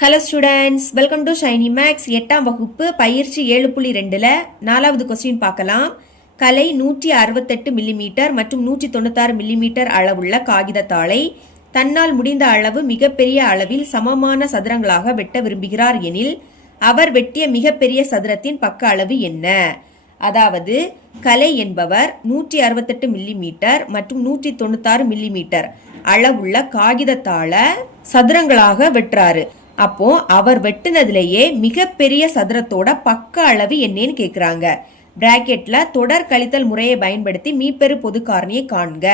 Hello students welcome to Shiny Maths எட்டாம் வகுப்பு பயிற்சி ஏழு புள்ளி ரெண்டில் நாலாவது கொஸ்டின் பார்க்கலாம். கலை நூற்றி அறுபத்தெட்டு மில்லிமீட்டர் மற்றும் நூற்றி தொண்ணூத்தாறு மில்லிமீட்டர் அளவுள்ள காகிதத்தாளை தன்னால் முடிந்த அளவு மிகப்பெரிய அளவில் சமமான சதுரங்களாக வெட்ட விரும்புகிறார் எனில் அவர் வெட்டிய மிகப்பெரிய சதுரத்தின் பக்க அளவு என்ன? அதாவது கலை என்பவர் நூற்றி அறுபத்தெட்டு மில்லிமீட்டர் மற்றும் நூற்றி தொண்ணூத்தாறு மில்லிமீட்டர் அளவுள்ள காகிதத்தாளை சதுரங்களாக வெட்டுறாரு. அப்போ அவர் வெட்டினதுலேயே மிகப்பெரிய சதுரத்தோட பக்க அளவு என்னன்னு கேட்குறாங்க பிராக்கெட்ல தொடர் கழித்தல் முறையை பயன்படுத்தி மீப்பெரு பொது காரணியை காண்க.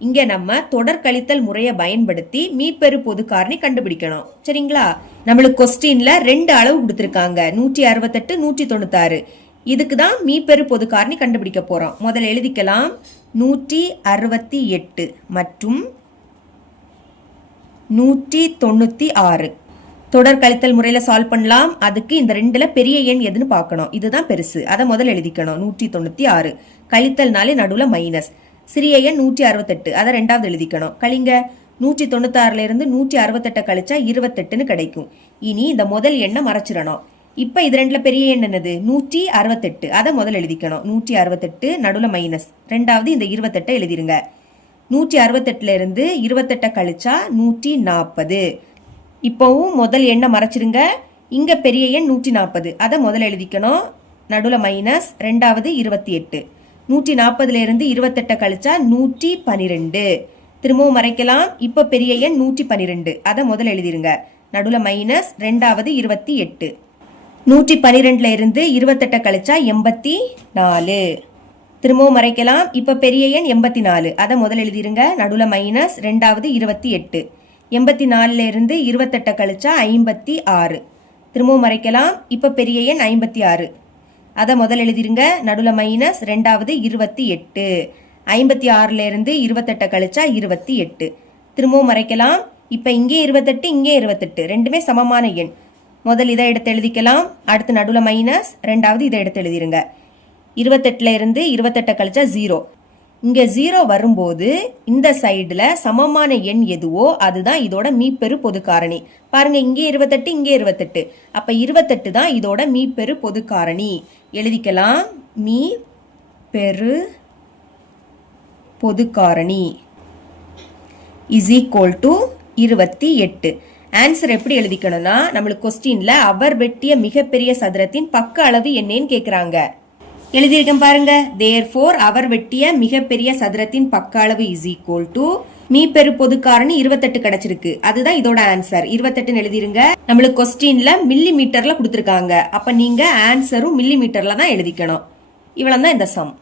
இங்க நம்ம தொடர் கழித்தல் முறையை பயன்படுத்தி மீப்பெரு பொது காரணி கண்டுபிடிக்கணும். சரிங்களா? நம்மளுக்கு கொஸ்டின்ல ரெண்டு அளவு கொடுத்துருக்காங்க. நூற்றி அறுபத்தெட்டு நூற்றி தொண்ணூத்தாறு. இதுக்கு தான் மீப்பெரு பொது காரணி கண்டுபிடிக்க போறோம். முதல்ல எழுதிக்கலாம். நூற்றி அறுபத்தி எட்டு மற்றும் நூற்றி தொண்ணூற்றி ஆறு. தொடர் கழித்தல் முறையில் சால்வ் பண்ணலாம். அதுக்கு இந்த ரெண்டுல பெரிய எண் எதுன்னு பார்க்கணும். இதுதான் பெருசு. அதை முதல்ல எழுதிக்கணும். நூற்றி தொண்ணூற்றி ஆறு. கழித்தல்னாலே நடுவில் மைனஸ் சிறிய எண் நூற்றி அறுபத்தெட்டு. அதை ரெண்டாவது எழுதிக்கணும். கழிங்க. நூற்றி தொண்ணூத்தாறுல இருந்து நூற்றி அறுபத்தெட்டை கழிச்சா இருபத்தெட்டுன்னு கிடைக்கும். இனி இந்த முதல் எண்ணை மறைச்சிடணும். இப்போ இது ரெண்டுல பெரிய எண் என்னது? நூற்றி அறுபத்தெட்டு. அதை முதல்ல எழுதிக்கணும். நூற்றி அறுபத்தெட்டு நடுவில் மைனஸ் ரெண்டாவது இந்த இருபத்தெட்டை எழுதிருங்க. நூற்றி அறுபத்தெட்டுல இருந்து இருபத்தெட்டை கழிச்சா நூற்றி நாற்பது. இப்போவும் முதல் எண்ணை மறைச்சிருங்க. இங்கே பெரிய எண் நூற்றி நாற்பது அதை முதல்ல எழுதிக்கணும். நடுவில் மைனஸ் ரெண்டாவது இருபத்தி எட்டு. நூற்றி நாற்பதுலேருந்து இருபத்தெட்டை கழிச்சா நூற்றி பன்னிரெண்டு திரும்பவும் மறைக்கலாம். இப்போ பெரிய எண் நூற்றி பன்னிரெண்டு அதை முதல்ல எழுதிருங்க. நடுவில் மைனஸ் ரெண்டாவது இருபத்தி எட்டு. நூற்றி பன்னிரெண்டுல இருந்து இருபத்தெட்டை கழிச்சா எண்பத்தி நாலு. திரும்பவும் மறைக்கலாம். இப்போ பெரிய எண் எண்பத்தி நாலு. அதை முதல்ல எழுதிருங்க. நடுவில் மைனஸ் ரெண்டாவது இருபத்தி எட்டு. எண்பத்தி நாலுலேருந்து இருபத்தெட்டை கழிச்சா ஐம்பத்தி ஆறு. திரும்பவும் மறைக்கலாம். இப்போ பெரிய எண் ஐம்பத்தி ஆறு. அதை முதல்ல எழுதிருங்க. நடுவில் மைனஸ் ரெண்டாவது இருபத்தி எட்டு. ஐம்பத்தி ஆறுலேருந்து இருபத்தெட்டை கழிச்சா இருபத்தி எட்டு. திரும்பவும் மறைக்கலாம். இப்போ இங்கே இருபத்தெட்டு இங்கே இருபத்தெட்டு. ரெண்டுமே சமமான எண். முதல் இதை எடுத்து எழுதிக்கலாம். அடுத்து நடுவில் மைனஸ் ரெண்டாவது இதை எடுத்து எழுதிருங்க. இருபத்தெட்டுல இருந்து இருபத்தெட்டை கழிச்சா ஜீரோ இங்கே ஜீரோ வரும்போது இந்த சைடில் சமமான எண் எதுவோ அதுதான் இதோட மீப்பெரு பொது காரணி பாருங்க இங்கே இருபத்தெட்டு இங்கே இருபத்தெட்டு. அப்போ இருபத்தெட்டு தான் இதோட மீப்பெரு பொது காரணி எழுதிக்கலாம். மீ பெரு பொது காரணி இஸ் ஈக்குவல் டு இருபத்தி எட்டு. ஆன்சர் எப்படி எழுதிக்கணும்னா நம்மளுக்கு கொஸ்டின்ல அவர் வெட்டிய மிகப்பெரிய சதுரத்தின் பக்க அளவு என்னன்னு கேட்குறாங்க எழுதியிருக்கேன் பாருங்க. தேர் ஃபோர் அவர் வெட்டிய மிகப்பெரிய சதுரத்தின் பக்க அளவு இஸ் ஈக்குவல் டு மீ பெரு பொது காரணி இருபத்தெட்டு கிடைச்சிருக்கு. அதுதான் இதோட ஆன்சர் இருபத்தெட்டுன்னு எழுதிருங்க. நம்மளுக்கு கொஸ்டின்ல மில்லி மீட்டர்ல கொடுத்துருக்காங்க. அப்ப நீங்க ஆன்சரும் மில்லி மீட்டர்ல தான் எழுதிக்கணும். இவ்வளவு தான் இந்த சம்